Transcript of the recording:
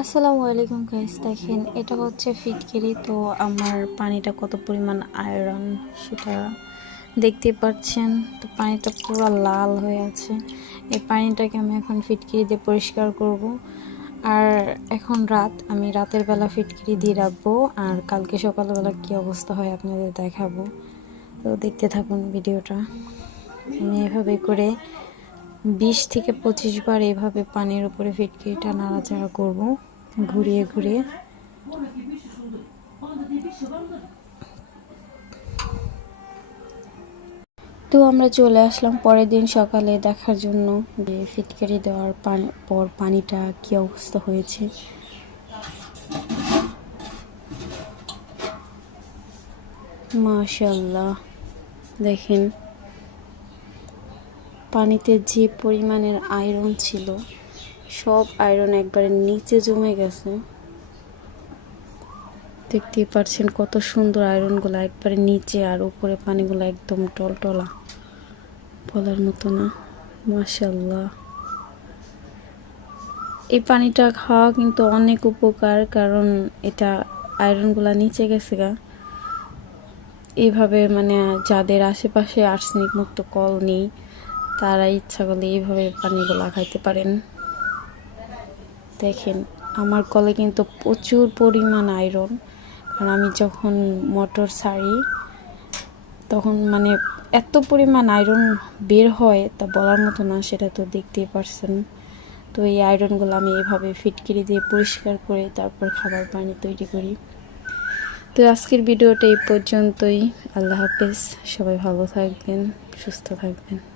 আসসালামু আলাইকুম গাইস দেখেন, এটা হচ্ছে ফিটকিরি। তো আমার পানিটা কত পরিমাণ আয়রন সেটা দেখতে পাচ্ছেন। তো পানিটা পুরো লাল হয়ে আছে। এই পানিটাকে আমি এখন ফিটকিরি দিয়ে পরিষ্কার করব। আর এখন রাত, আমি রাতের বেলা ফিটকিরি দিয়ে রাখব। আর কালকে সকালবেলা কী অবস্থা হয় আপনাদের দেখাবো। তো দেখতে থাকুন ভিডিওটা। আমি এভাবে করে বিশ থেকে পঁচিশ বার এভাবে পানির উপরে ফিটকিরিটা নাড়াচাড়া করব, ঘুরিয়ে ঘুরিয়ে। তো আমরা চলে আসলাম পরের দিন সকালে দেখার জন্য যে ফিটকারি দেওয়ার পর পানিটা কি অবস্থা হয়েছে। মাশাল্লাহ দেখেন। পানিতে যে পরিমাণের আয়রন ছিল, সব আয়রন একবারে নিচে জমে গেছে। দেখতেই পাচ্ছেন কত সুন্দর আয়রনগুলো একবারে নিচে আর উপরে পানিগুলো একদম টলটলা। বলার মতো না মাশাল্লাহ এই পানিটা খাওয়া কিন্তু অনেক উপকার, কারণ এটা আয়রনগুলো নিচে গেছে গা। এইভাবে মানে যাদের আশেপাশে আর্সেনিক মুক্ত কল নেই তারা ইচ্ছা করলে এইভাবে পানিগুলো খাইতে পারেন। দেখেন, আমার কলে কিন্তু প্রচুর পরিমাণ আয়রন কারণ আমি যখন মোটর সারি তখন মানে এত পরিমাণ আয়রন বের হয়, তা বলার মতো না, সেটা তো দেখতেই পারছেন। তো এই আয়রনগুলো আমি এভাবে ফিটকিরি দিয়ে পরিষ্কার করে তারপর খাবার পানি তৈরি করি। তো আজকের ভিডিওটা এই পর্যন্তই। আল্লাহ হাফেজ। সবাই ভালো থাকবেন, সুস্থ থাকবেন।